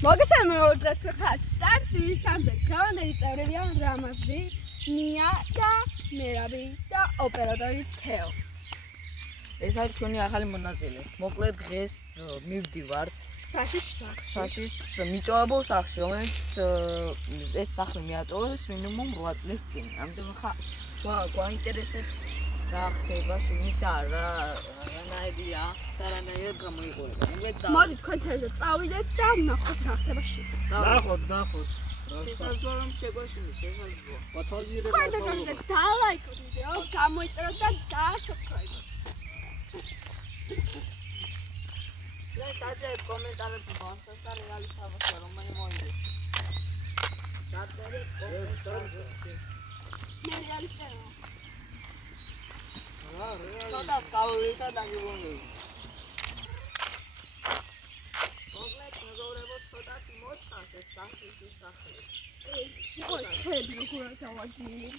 მოგესალმებით დღეს ფეხად სტარტი სამზე გამანდელი წევრებია რამაზი, ნია და მერაბი და ოპერატორი თეო. ეს არის ჩვენი ახალი მონაწილე. მოკლედ დღეს მივდივართ საშიშ მიტოვებულ სახლში, რომელიც ეს სახლი მიატოვეს მინიმუმ 8 წლის წინ. ამდენ გვაინტერესებს რა ხდება შიგნით და რანაირია და რანაირად გამოიყურება. მოდი თქვენ თელზე წავიდეთ და ვნახოთ რა ხდება შიგნით. ნახოთ. შესაძლოა რომ შეგვაშინოს, შესაძლოა. ბათალიერება ხარდაგაზე დალაიქოთ ვიდეო, გამოიწეროთ და დაასაბსკრაიბოთ. დაჭერეთ კომენტარებში ბავშვებს და რეალი საბავშვო რომანი მოიგეთ. დაწერეთ კომენტარებში. მე რეალისტია. ცოტა სკაული და დაგიგონები. მოკლედ მეგობრებო, ცოტათი მოჩანს ეს სახლის სახელი. იყო ხები როგორ დავაძირი.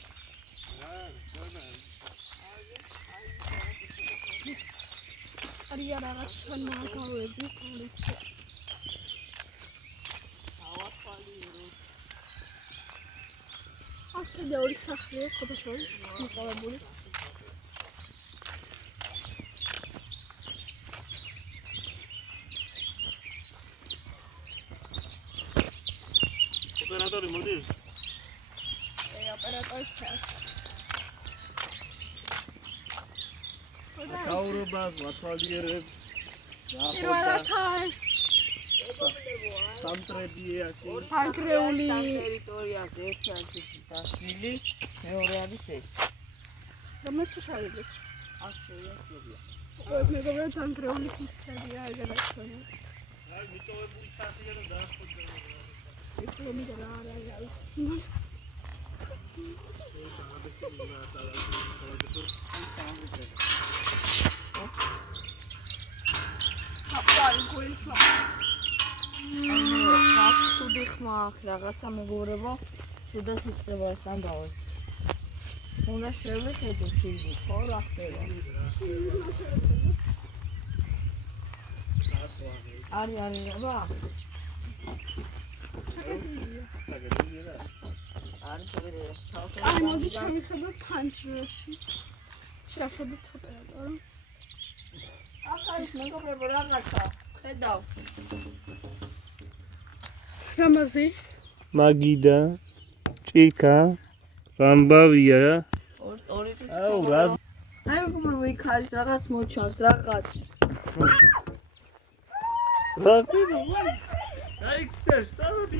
არია რაღაც შემოგავები კოლექცია. აქ ორი სახლია სხვადასხვა მიყოლებული. ოპერატორი მოდის? ოპერატორი ჩას. გაურობას, ბათალიერებს. პირველად ეს სამტრედია კი. ფანგრეული ტერიტორიაზე ერთ-ერთი დასილი, მეორე არის ეს. რომელიც შევიდეთ. ასეა ცნობია. მეგობრებო, ფანგრეული ფიცერია ეგრეთ შონა. აი, მიტოვებული სახია და დაასხოდნენ. ეკლომი და რა არის. სუდი ხმა აქვს რაღაცა მეგობრებო, სუდას იწყება ეს ამბავი. უნდა შევხედოთ შიგნით, ხო რა ხდება? არის რა? აი, მოდი შევხედოთ ფანჯრაში. შევხედოთ ოპერატორი. აქ არის მეგობრებო რაღაცა. ხედავ. რამაზი მაგიდა, ჭიქა, რამბავია. ორი აუ, რა აი მეგობრებო, იქ არის რაღაც მოჩანს, რაღაც. რა ხდება? აი, ხსერ, სტარდი.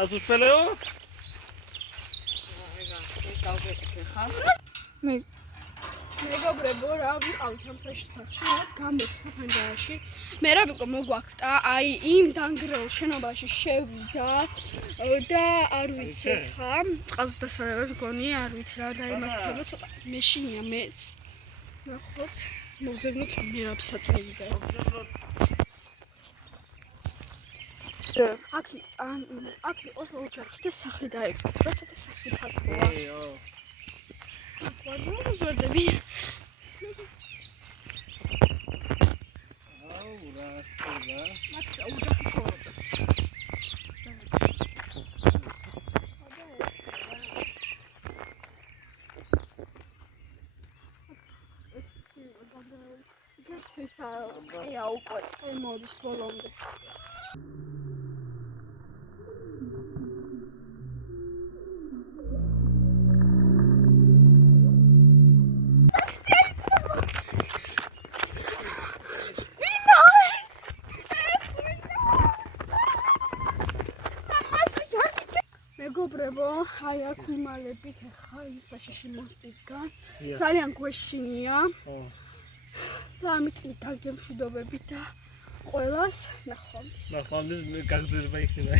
აზუშველეო? ეს დავგეკეთე ხარ? მეგობრებო, რა ვიყავით ამ საშიშსახში, რაც გამოჩნდა ფანჯარაში. მე რა ვიყო მოგვაქვს აი იმ დანგრეულ შენობაში შევიდა და არ ვიცი ხა, წყალს დასალევად გონი, არ ვიცი რა დაიმართება, ცოტა მეშინია მეც. ნახოთ, მოგზავნოთ მერაბსაწევიდა. აქ იყო ოჯახი და სახლი დაეკვეთ, რა ცოტა სახლი ფართოა. Quando ზრდები. აუ, რა ხდება? მათ ოჯახი ხდება. ეს უკვე მოდის ბოლომდე. მეგობრებო, აი აქ ვიმალებით ახლა იმ საშიში მოსტისგან. ძალიან გვეშინია. და ამით დაგემშვიდობებით და ყველას ნახვამდის. ნახვამდის გაგრძელება იქნება.